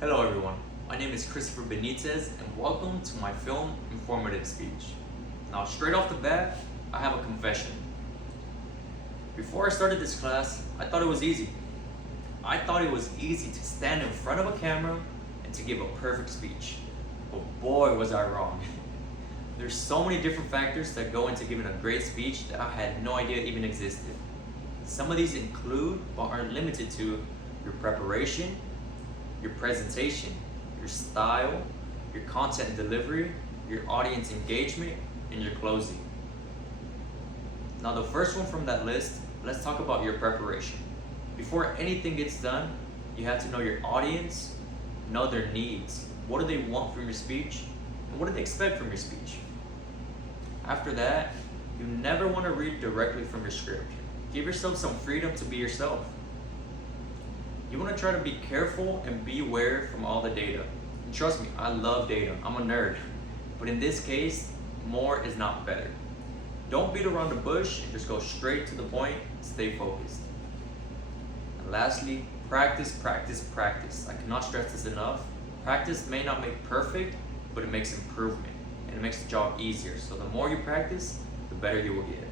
Hello everyone, my name is Christopher Benitez and welcome to my film Informative Speech. Now straight off the bat, I have a confession. Before I started this class, I thought it was easy. I thought it was easy to stand in front of a camera and to give a perfect speech. But boy was I wrong. There's so many different factors that go into giving a great speech that I had no idea even existed. Some of these include, but aren't limited to, your preparation, your presentation, your style, your content and delivery, your audience engagement, and your closing. Now the first one from that list, let's talk about your preparation. Before anything gets done, you have to know your audience, know their needs. What do they want from your speech? And what do they expect from your speech? After that, you never want to read directly from your script. Give yourself some freedom to be yourself. You want to try to be careful and be aware from all the data. And trust me, I love data. I'm a nerd. But in this case, more is not better. Don't beat around the bush and just go straight to the point. Stay focused. And lastly, practice, practice, practice. I cannot stress this enough. Practice may not make perfect, but it makes improvement. And it makes the job easier. So the more you practice, the better you will get.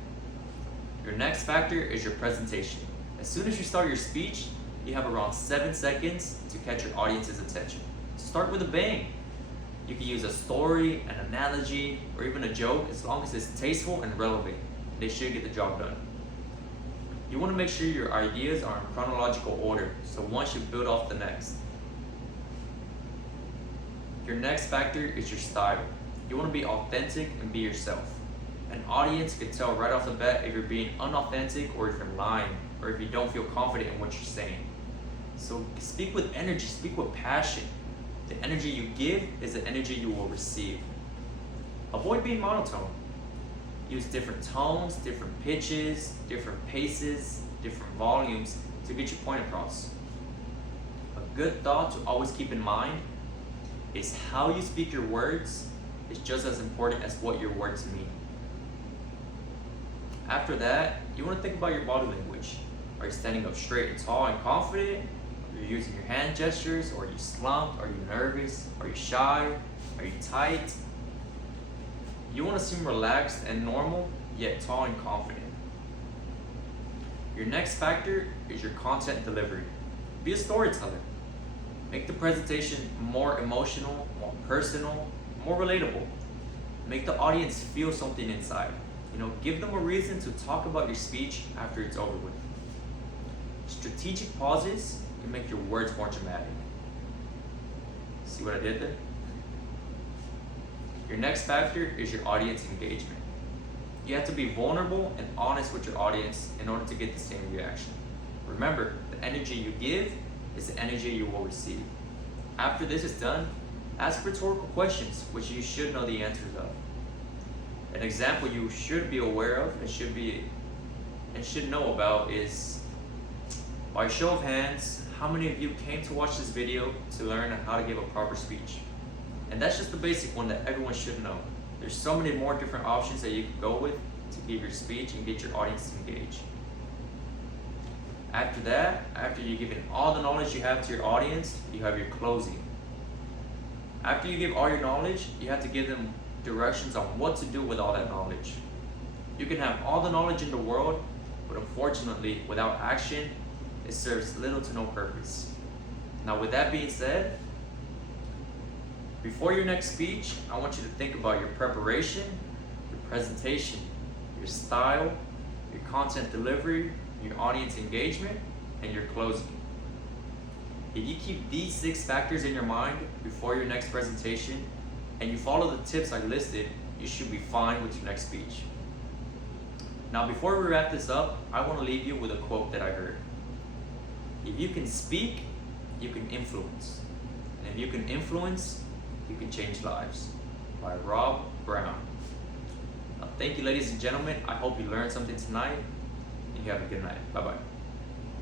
Your next factor is your presentation. As soon as you start your speech, you have around 7 seconds to catch your audience's attention. Start with a bang. You can use a story, an analogy, or even a joke as long as it's tasteful and relevant. They should get the job done. You want to make sure your ideas are in chronological order, so one should build off the next. Your next factor is your style. You want to be authentic and be yourself. An audience can tell right off the bat if you're being unauthentic or if you're lying, or if you don't feel confident in what you're saying. So speak with energy, speak with passion. The energy you give is the energy you will receive. Avoid being monotone. Use different tones, different pitches, different paces, different volumes to get your point across. A good thought to always keep in mind is how you speak your words is just as important as what your words mean. After that, you want to think about your body language. Are you standing up straight and tall and confident? Are you using your hand gestures? Or are you slumped? Are you nervous? Are you shy? Are you tight? You want to seem relaxed and normal, yet tall and confident. Your next factor is your content delivery. Be a storyteller. Make the presentation more emotional, more personal, more relatable. Make the audience feel something inside. Give them a reason to talk about your speech after it's over with. Strategic pauses can make your words more dramatic. See what I did there? Your next factor is your audience engagement. You have to be vulnerable and honest with your audience in order to get the same reaction. Remember, the energy you give is the energy you will receive. After this is done, ask rhetorical questions, which you should know the answers of. An example you should be aware of and should know about is, by show of hands, how many of you came to watch this video to learn how to give a proper speech? And that's just the basic one that everyone should know. There's so many more different options that you can go with to give your speech and get your audience engaged. After that, after you've given all the knowledge you have to your audience, you have your closing. After you give all your knowledge, you have to give them directions on what to do with all that knowledge. You can have all the knowledge in the world, but unfortunately, without action, it serves little to no purpose. Now, with that being said, before your next speech, I want you to think about your preparation, your presentation, your style, your content delivery, your audience engagement, and your closing. If you keep these 6 factors in your mind before your next presentation, and you follow the tips I listed, you should be fine with your next speech. Now, before we wrap this up, I want to leave you with a quote that I heard. If you can speak, you can influence. And if you can influence, you can change lives. By Rob Brown. Now, thank you, ladies and gentlemen. I hope you learned something tonight, and you have a good night. Bye-bye.